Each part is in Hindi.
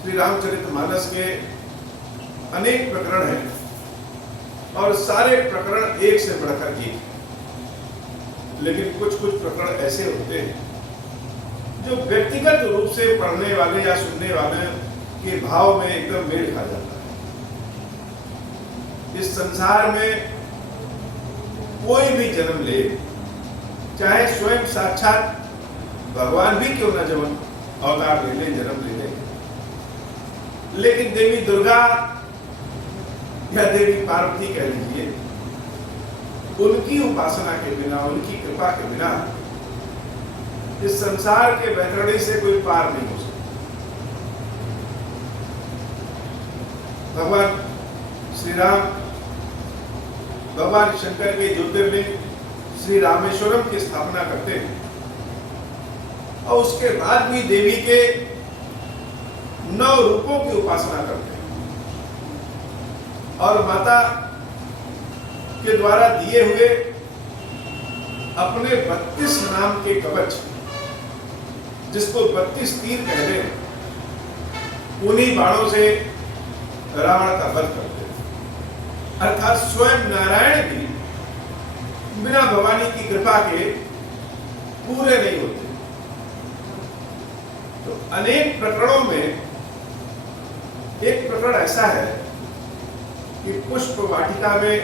श्री रामचरितमानस के अनेक प्रकरण हैं और सारे प्रकरण एक से बढ़कर एक, लेकिन कुछ कुछ प्रकरण ऐसे होते हैं जो व्यक्तिगत रूप से पढ़ने वाले या सुनने वाले के भाव में एकदम मेल खा जाता है। इस संसार में कोई भी जन्म ले, चाहे स्वयं साक्षात भगवान भी क्यों न जन्म अवतार ले ले, जन्म ले ले, लेकिन देवी दुर्गा या देवी पार्वती कह लीजिए, उनकी उपासना के बिना, उनकी कृपा के बिना इस संसार के बैतरणी से कोई पार नहीं हो सकता। भगवान श्री राम, भगवान शंकर के ज्योतिर्लिंग श्री रामेश्वरम की स्थापना करते हैं और उसके बाद भी देवी के 9 रूपों की उपासना करते हैं और माता के द्वारा दिए हुए अपने 32 नाम के कवच, जिसको 32 तीर कहते हैं, उन्हीं बाणों से रावण का वध करते हैं। अर्थात स्वयं नारायण भी बिना भवानी की कृपा के पूरे नहीं होते। तो अनेक प्रकरणों में एक प्रकरण ऐसा है कि पुष्प वाटिका में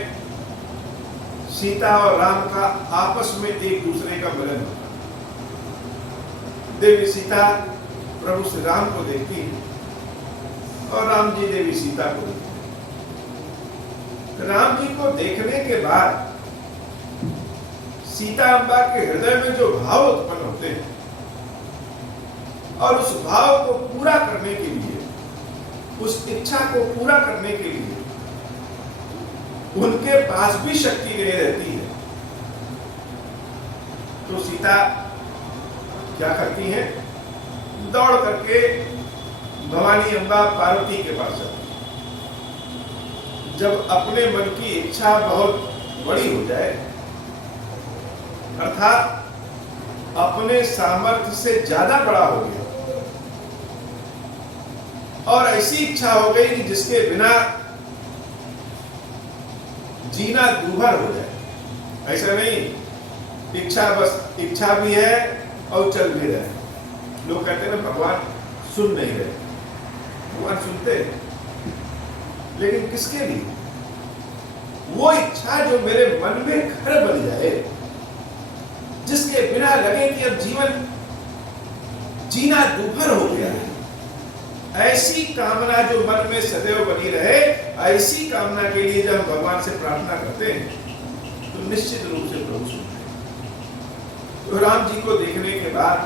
सीता और राम का आपस में एक दूसरे का मिलन होता है। देवी सीता प्रभु श्री राम को देखती है और राम जी देवी सीता को देखते हैं। राम जी को देखने के बाद सीता अम्बा के हृदय में जो भाव उत्पन्न होते हैं और उस भाव को पूरा करने के लिए, उस इच्छा को पूरा करने के लिए उनके पास भी शक्ति नहीं रहती है, तो सीता क्या करती हैं? दौड़ करके भवानी अम्बा पार्वती के पास जाती है। जब अपने मन की इच्छा बहुत बड़ी हो जाए, अर्थात अपने सामर्थ्य से ज्यादा बड़ा हो गया और ऐसी इच्छा हो गई कि जिसके बिना जीना दूभर हो जाए, ऐसा नहीं इच्छा बस इच्छा भी है और चल भी रहे। लोग कहते हैं ना भगवान सुन नहीं रहे। भगवान सुनते हैं, लेकिन किसके लिए? वो इच्छा जो मेरे मन में घर बन जाए, जिसके बिना लगे कि अब जीवन जीना दूभर हो गया है, ऐसी कामना जो मन में सदैव बनी रहे, ऐसी कामना के लिए जब भगवान से प्रार्थना करते हैं तो निश्चित रूप से प्रभु सुनते हैं। तो राम जी को देखने के बाद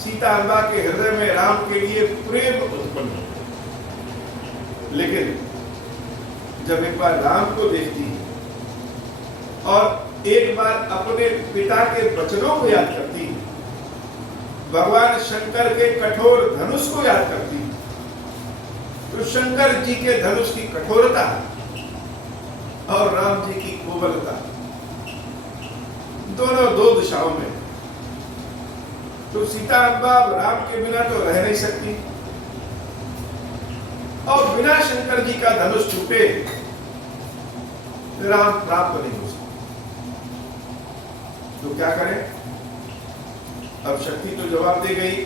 सीता अम्बा के हृदय में राम के लिए प्रेम उत्पन्न होता है। लेकिन जब एक बार राम को देखती है और एक बार अपने पिता के वचनों को याद करती है, भगवान शंकर के कठोर धनुष को याद करती है, तो शंकर जी के धनुष की कठोरता और राम जी की कोमलता, दोनों दो दिशाओं में, तो सीता अम्बा राम के बिना तो रह नहीं सकती और बिना शंकर जी का धनुष छूटे राम प्राप्त नहीं हो सकता। तो क्या करें? अब शक्ति तो जवाब दे गई,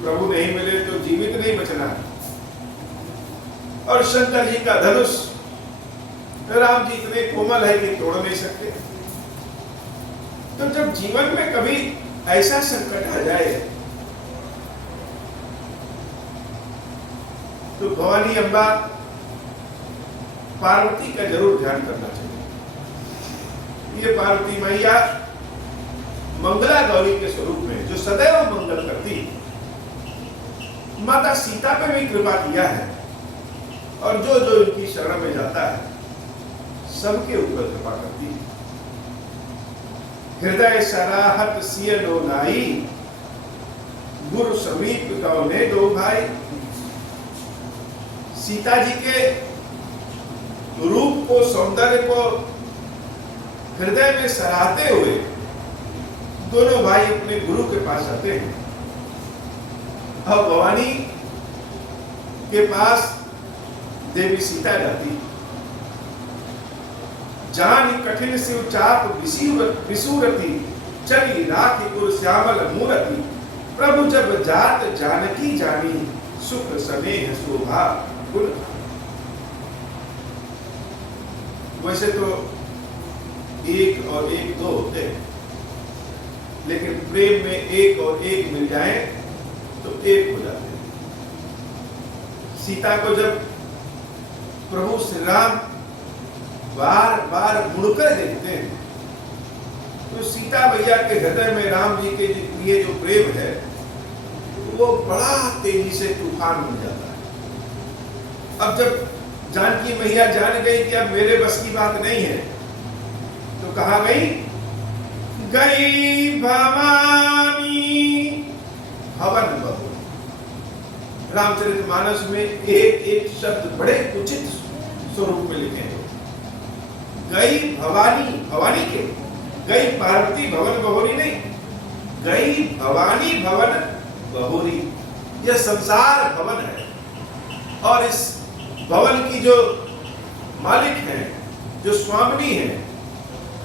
प्रभु नहीं मिले तो जीवित नहीं बचना है और शंकर जी का धनुष राम जी इतने कोमल है कि तोड़ नहीं सकते। तो जब जीवन में कभी ऐसा संकट आ जाए तो भवानी अम्बा पार्वती का जरूर ध्यान करना चाहिए। ये पार्वती मैया मंगला गौरी के स्वरूप में जो सदैव मंगल करती, माता सीता पे भी कृपा किया है और जो जो इनकी शरण में जाता है सबके ऊपर कृपा करती है। हृदय सराहत सिय लो नाई, गुरु समीप गौने दो भाई। सीता जी के रूप को, सौंदर्य को हृदय में सराहते हुए दोनों भाई अपने गुरु के पास आते हैं और भवानी के पास देवी सीता जाती। जान कठिन शिव चाप विसूरती, चली राखी गुर श्यामल मूरति। प्रभु जब जात जानकी जानी, सुख स्नेह शोभा गुण। वैसे तो एक और एक दो होते हैं, लेकिन प्रेम में एक और एक मिल जाए तो एक हो जाते हैं। सीता को जब प्रभु श्री राम बार बार मुड़कर देखते हैं तो सीता मैया के हृदय में राम जी के लिए जो प्रेम है वो बड़ा तेजी से तूफान बन जाता है। अब जब जानकी मैया जान गई कि अब मेरे बस की बात नहीं है, तो कहा गई भवानी भवन बहु। रामचरितमानस में एक एक शब्द बड़े उचित स्वरूप में लिखे हैं। गई भवानी, भवानी के गई पार्वती भवन बहुरी नहीं, गई भवानी भवन बहुरी। यह संसार भवन है और इस भवन की जो मालिक है, जो स्वामिनी है,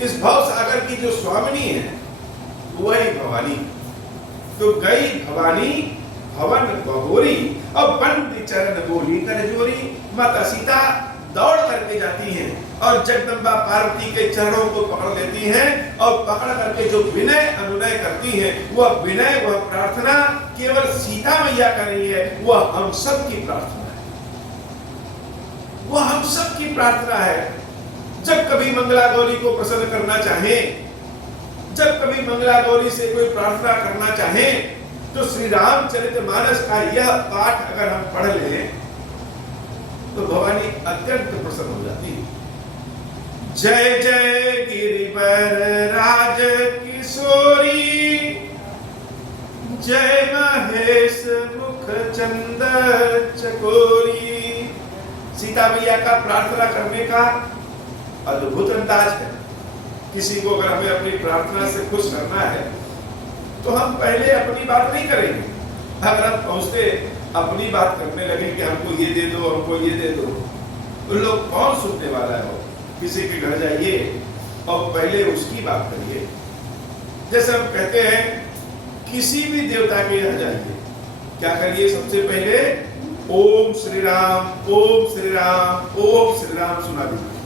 इस भव सागर की जो स्वामिनी है वही भवानी। तो गई भवानी भवन बहुरी और बंद चरण बोली कर जोरी। माता सीता दौड़ करके जाती हैं और जगदम्बा पार्वती के चरणों को पकड़ लेती हैं और पकड़ करके जो विनय अनुनय करती हैं, वह विनय, वह प्रार्थना केवल सीता मैया का नहीं है, वह हम सब की प्रार्थना है। वह हम सब की प्रार्थना है। जब कभी मंगला गौरी को प्रसन्न करना चाहें, जब कभी मंगला गौरी से कोई प्रार्थना करना चाहें, तो श्री रामचरितमानस का यह पाठ अगर हम पढ़ लें तो भवानी अत्यंत प्रसन्न हो जाती है। जय जय गिरिवर राज किशोरी, जय महेश मुख चंदर चकोरी। सीता मैया का प्रार्थना करने का अद्भुत अंदाज है। किसी को अगर हमें अपनी प्रार्थना से खुश करना है तो हम पहले अपनी बात नहीं करेंगे। अगर हम पहुंचते अपनी बात करने लगे कि हमको ये दे दो, हमको ये दे दो, तो लोग कौन सुनने वाला है? किसी के घर जाइए और पहले उसकी बात करिए। जैसे हम कहते हैं किसी भी देवता के यहाँ जाइए, क्या करिए? सबसे पहले ओम श्री राम, ओम श्री राम, ओम श्री राम सुना दीजिए,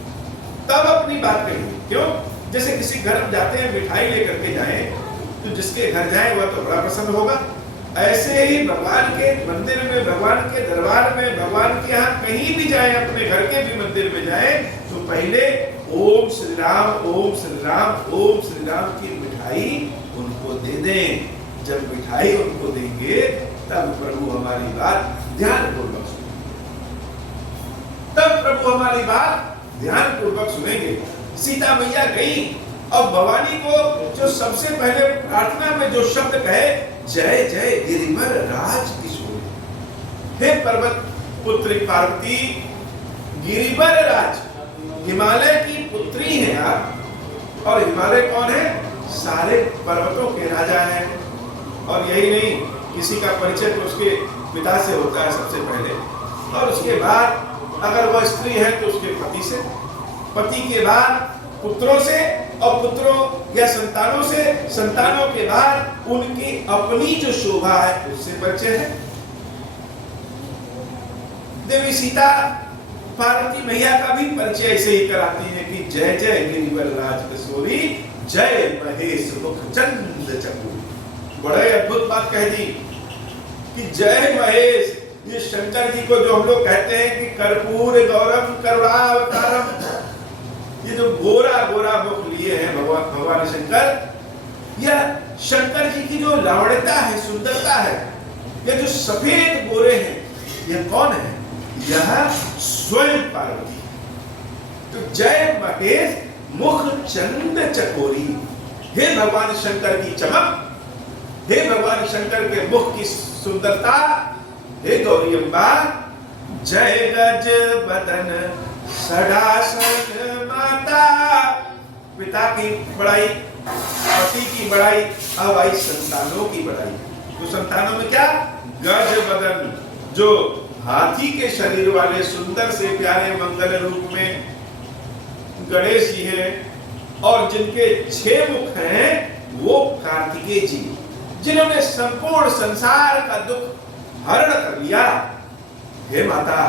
तब अपनी बात करिए। क्यों? जैसे किसी घर जाते हैं, मिठाई लेकर के जाएं, तो जिसके घर जाए वह तो बड़ा प्रसन्न होगा। ऐसे ही भगवान के मंदिर में, भगवान के दरबार में, भगवान के यहाँ कहीं भी जाए, अपने घर के भी मंदिर में जाए, तो पहले ओम श्री राम, ओम श्री राम, ओम श्री राम की मिठाई उनको दे दें। जब मिठाई उनको देंगे तब प्रभु हमारी बात ध्यानपूर्वक सुनेंगे, तब प्रभु हमारी बात ध्यानपूर्वक सुनेंगे। सीता मैया गई और भवानी को जो सबसे पहले प्रार्थना में जो शब्द कहे, जय जय गिरिवर राज किशोरी। हे पर्वत पुत्री पार्वती, गिरिवर राज, हिमालय की पुत्री है आप। और हिमालय कौन है? सारे पर्वतों के राजा हैं। और यही नहीं, किसी का परिचय तो उसके पिता से होता है सबसे पहले, और उसके बाद अगर वह स्त्री है तो उसके पति से, पति के बाद पुत्रों से, और पुत्रों या संतानों से, संतानों के बाद उनकी अपनी जो शोभा है उससे परिचय है। देवी सीता पार्वती मैया का भी परिचय ऐसे ही कराती है कि जय जय गिरिवर राज किशोरी, जय महेश मुख चंद चकोरी। बड़े अद्भुत बात कह दी कि जय महेश। ये शंकर जी को जो हम लोग कहते हैं कि कर्पूर गौरम करुणावतारम, ये जो गोरा गोरा मुख लिए हैं भगवान शंकर, यह शंकर जी की जो लावण्यता है, सुंदरता है, ये जो सफेद गोरे हैं, यह कौन है? यह स्वयं पार्वती। तो जय महेश मुख चंद चकोरी। हे भगवान शंकर की चमक, हे भगवान शंकर के मुख की सुंदरता, हे गौरी अम्बा। जय गज बदन सडासन माता। पिता की बड़ाई, पति की बड़ाई, अब आई संतानों की बड़ाई। तो संतानों में क्या? गज बदन, जो हाथी के शरीर वाले सुंदर से प्यारे मंगल रूप में गणेश जी हैं, और जिनके 6 मुख हैं वो कार्तिकेय जी, जिन्होंने संपूर्ण संसार का दुख हरण कर लिया। हे माता,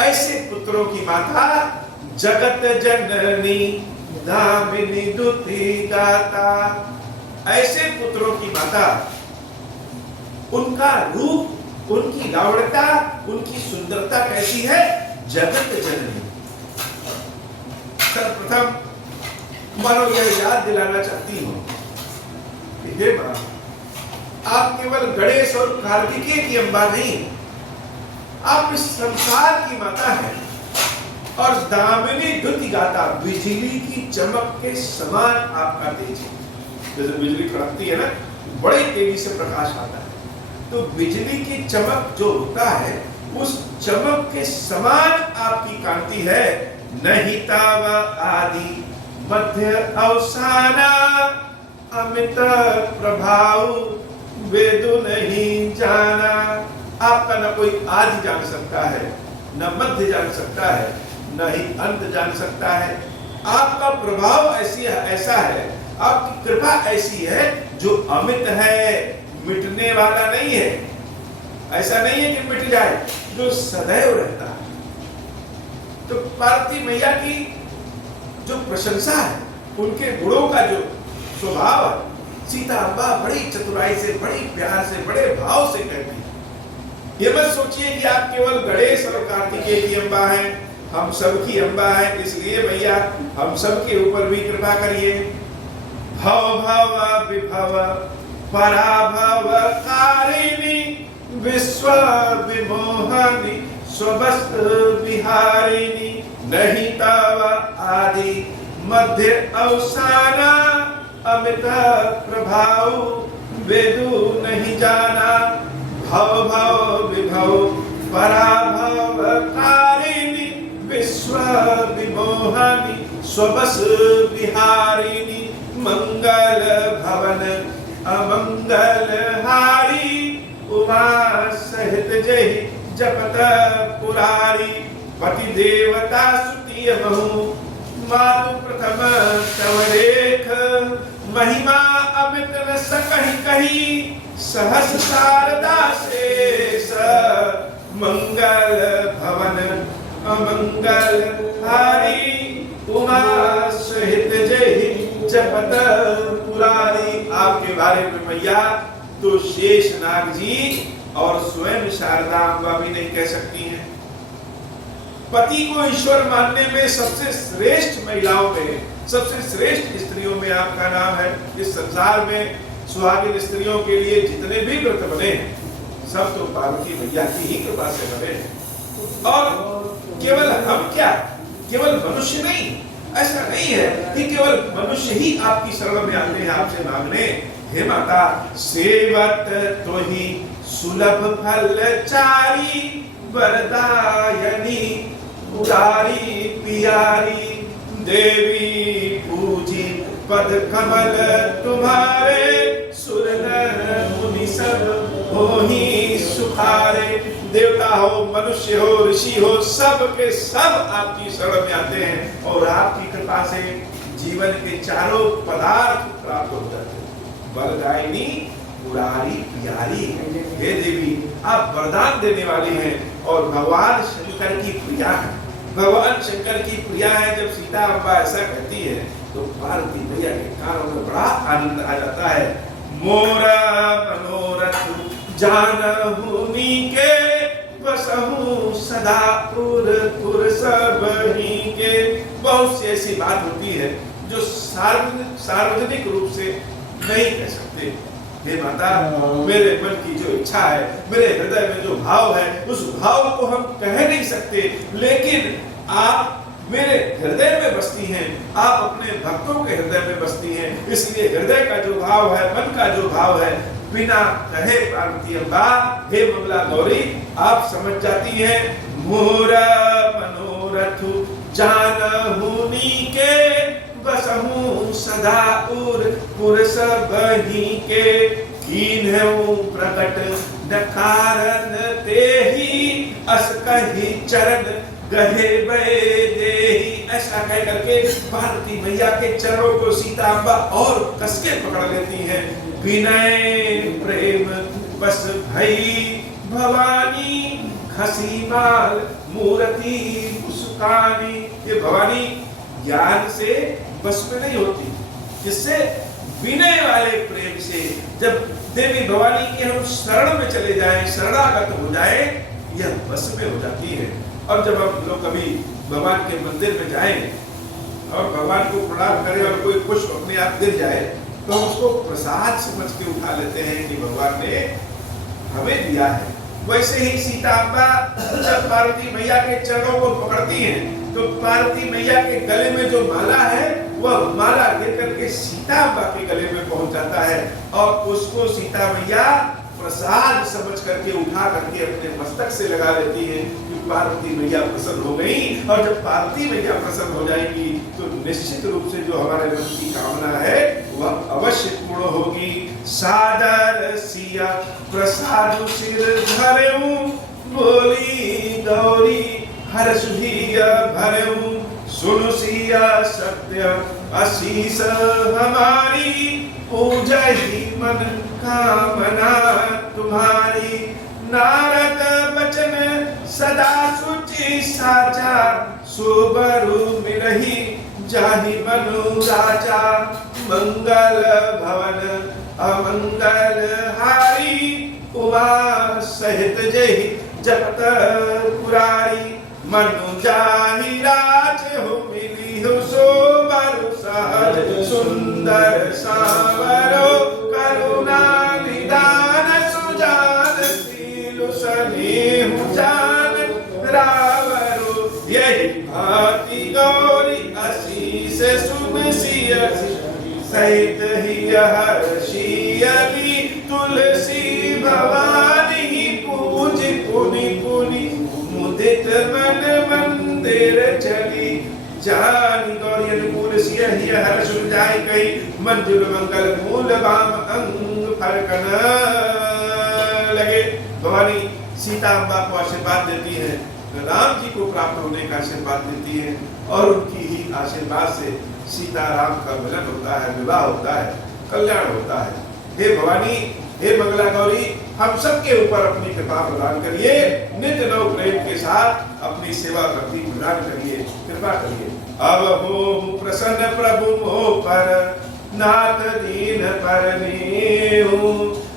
ऐसे पुत्रों की माता जगत जननी दामिनी दुति गाता, ऐसे पुत्रों की माता, उनका रूप, उनकी लावण्यता, उनकी सुंदरता कैसी है? जगत जननी। सर्वप्रथम मानो यह याद दिलाना चाहती हूं कि हे मां, आप केवल गणेश और कार्तिकेय की अम्बा नहीं, आप इस संसार की माता हैं, और दामिनी द्युति गाता, बिजली की चमक के समान आपका तेज है। जैसे बिजली कड़कती है ना, बड़े तेजी से प्रकाश आता है, तो बिजली की चमक जो होता है, उस चमक के समान आपकी कांति है। नहीं ताव आदि मध्य अवसाना, अमित प्रभाव वेदु नहीं जाना। आपका न कोई आदि जान सकता है, न मध्य जान सकता है, न ही अंत जान सकता है। आपका प्रभाव ऐसा है, आपकी कृपा ऐसी है जो अमित है, मिटने वाला नहीं है। ऐसा नहीं है कि मिट जाए, जो सदैव रहता है। तो पार्वती मैया की जो प्रशंसा है, उनके गुणों का जो स्वभाव है, सीता अम्बा बड़ी चतुराई से, बड़ी प्यार से, बड़े भाव से कहती है। ये मत सोचिए कि आप केवल गणेश और कार्तिकेय की अम्बा हैं, हम सबकी अम्बा है, इसलिए मैया हम सबके ऊपर भी कृपा करिए। भव भव विभव पराभव कारिणी, विश्व विमोहनी स्वबस्त विहारिणी। नहीं तव आदि मध्य अवसाना, अमित प्रभाव वेदु नहीं जाना। भव भव विभव पराभव कारिणी, विश्व विमोहनी स्वबस विहारिणी। मंगल भवन अमंगल हारी, उमा सहित जय जपत पुरारी। पति देवता सुतिय बहु, मातु प्रथम तवरेख। महिमा अमित न सकहि कही, सहस शारदा शेष। मंगल भवन अमंगल हारी, उमा सहित जय जपत पुरारी। आपके बारे में मैया तो शेषनाग जी और स्वयं शारदा अम्बा भी नहीं कह सकती हैं। पति को ईश्वर मानने में सबसे श्रेष्ठ महिलाओं में, सबसे श्रेष्ठ स्त्रियों में आपका नाम है। इस संसार में सुहागिन स्त्रियों के लिए जितने भी व्रत बने हैं, सब तो पार्वती मैया की ही कृपा से बने हैं। और केवल हम क्या, केवल मनुष्य नहीं, ऐसा नहीं है कि केवल मनुष्य ही आपकी शरण में आते हैं आपसे मांगने। हे माता, सेवत तो ही सुलभ फल चारी, वरदायनी उदारी प्यारी। देवी पूजी पद कमल तुम्हारे, सुर नर मुनि सब होहि सुखारे। देवता हो, मनुष्य हो, ऋषि हो, सब के सब आपकी शरण में आते हैं, और आपकी कृपा से जीवन के चारों पदार्थ प्राप्त हो जाते हैं। वरदायिनी उदारी प्यारी। हे देवी, आप वरदान देने वाली हैं, और भगवान शंकर की प्रिया है। भगवान शंकर की प्रिया है। जब सीता अम्बा ऐसा कहती है, तो पार्वती मैया के कानों में बड़ा आनंद आ जाता है। मोरा मनोरथ जानहु नीके, बसहु सदा पुर पुर सबही के। बहुत सी ऐसी बात होती है जो सार्वजनिक रूप से नहीं कह सकते। हे माता, मेरे मन की जो इच्छा है, मेरे हृदय में जो भाव है, उस भाव को हम कह नहीं सकते, लेकिन आप मेरे हृदय में बसती हैं, आप अपने भक्तों के हृदय में बसती हैं। इसलिए हृदय का जो भाव है, मन का जो भाव है, बिना कहे पार्वती अम्बा, हे मंगला गौरी, आप समझ जाती हैं। मोरा मनोरथ जानहु नीके, बसहु सदा उर पुर सबही के। कीन्हु प्रकट नकारन तेहि अस कहि चरण गहे बे देहि। ऐसा कह करके पार्वती मैया के चरणों को सीता अम्बा और कसके पकड़ लेती हैं। विनय प्रेम बस भई भवानी खसी माल मूर्ति मुस्कानी। ये भवानी ज्ञान से बस में नहीं होती, जिससे विनय वाले प्रेम से जब देवी भवानी के हम शरण में चले जाएं, शरणागत हो जाएं, यह बस में हो जाती है। और जब हम लोग कभी भगवान के मंदिर में जाएं और भगवान को प्रणाम करें और कोई पुष्प अपने आप गिर जाए तो हम उसको प्रसाद समझ के उठा लेते हैं कि भगवान ने हमें दिया है। वैसे ही सीता अम्बा जब पार्वती मैया के चरणों को पकड़ती हैं तो पार्वती मैया के गले में जो माला है वह माला गिर करके सीता अम्बा के गले में पहुंच जाता है और उसको सीता मैया प्रसाद समझ करके उठा करके अपने मस्तक से लगा लेती है कि पार्वती मैया प्रसन्न हो गई। और जब पार्वती मैया प्रसन्न हो जाएगी तो निश्चित रूप से जो हमारे मन की कामना है वह अवश्य पूर्ण होगी। सादर सिया प्रसाद सिर धरेऊ बोली गौरी हर सुहिया भरेऊ सुन सिया सत्य आशीष हमारी पूजा ही मन कामना तुम्हारी। नारद बचन सदा सुचि साचा सुबरु मिलहि जाहि बनु राजा। मंगल भवन अमंगल हारी उमा सहित जहि जपत पुरारी। मनु जाहि राज हो मिली हो सोबरु सहज सुंदर सावरो करुणा निदान सुजान शील स्नेह जान रावरो। यही भांति गौरी आशीष सुन सिय सहित ही हर्षियली तुलसी भवानी पूज पुनि पुनि मुदित मन मंदिर चली। जानी गौरी अनुकूल सिय ही हर्ष जाय कही मंजुल मंगल मूल बाम अंग फरकन लगे। भवानी सीता अम्बा को आशीर्वाद देती है, राम जी को प्राप्त होने का आशीर्वाद देती है और उनकी ही आशीर्वाद से सीता राम का मिलन होता है, विवाह होता है, कल्याण होता है। हे भवानी, हे मंगला गौरी, हम सबके ऊपर अपनी कृपा प्रदान करिए। नित्य नव प्रेम के साथ अपनी सेवा भक्ति प्रदान करिए, कृपा करिए। अब हो प्रसन्न प्रभु मोह पर नाथ दीन पर नेहु।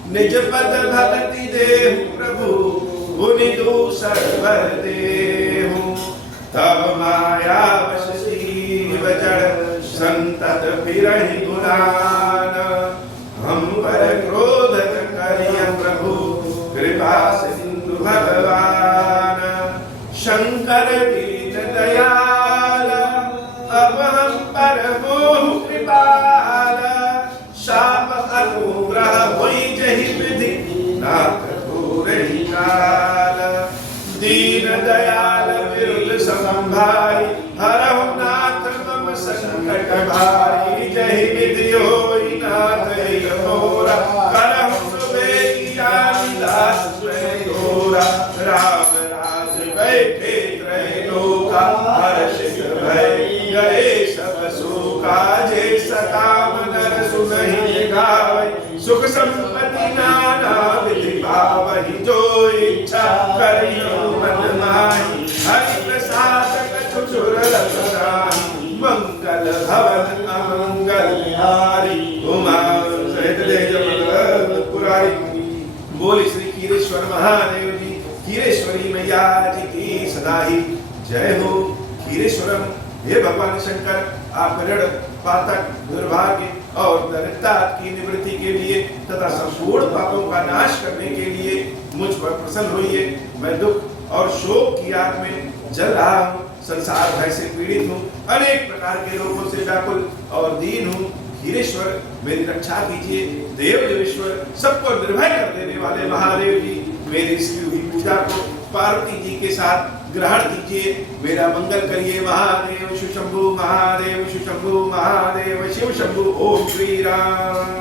निज पद भक्ति देहु प्रभु गुनि दूसर वर देहु। तब माया वश जीव जड़ संतत फिरहि गुणान। हम पर क्रोध करिय प्रभु कृपा सिंधु भगवान। शंकर दीन दयाल अब हम पर मोह कृपाल। शाप अनुग्रह होई जहि विधि नाथ पूरहि काल। दीन दयाल विरल संभाई हरहु नाथ मम संकट भाई। जहि विधि होई नाथ मोरा करहु सुबेगिया दास तोरा। राम राज बैठे त्रैलोका हर्षित भय गए सब सुखा। जे सकाम नर सुनहि गावै सुख संपत्ति नाना विधि पावहि। जो इच्छा करियो मन माहि हरि प्रसाद कछु दुर्लभ नाही। मंगल भवन अमंगल हारी उमा सहित जय मंगल पुरारी। बोली श्री खीरेश्वर महादेव जी, खीरेश्वरी मैया जी की सदा ही जय हो। खीरेश्वरम, हे भगवान शंकर, आप ऋण पातक दुर्भाग्य और दरिद्रता की निवृत्ति के लिए तथा संपूर्ण पापों का नाश करने के लिए मुझ पर प्रसन्न होइए। मैं दुख और शोक की आग में जल रहा हूँ, संसार भय से पीड़ित हूँ, अनेक प्रकार के रोगों से व्याकुल और दीन हूँ। खीरेश्वर, मेरी रक्षा कीजिए। देव देवेश्वर, सबको निर्भय कर देने वाले महादेव जी, मेरी इसकी हुई पूजा को पार्वती जी के साथ ग्रहण कीजिए। मेरा मंगल करिए। महादेव शिव शंभु, महादेव शिव शंभु, महादेव शिव शंभु। ओम श्री राम।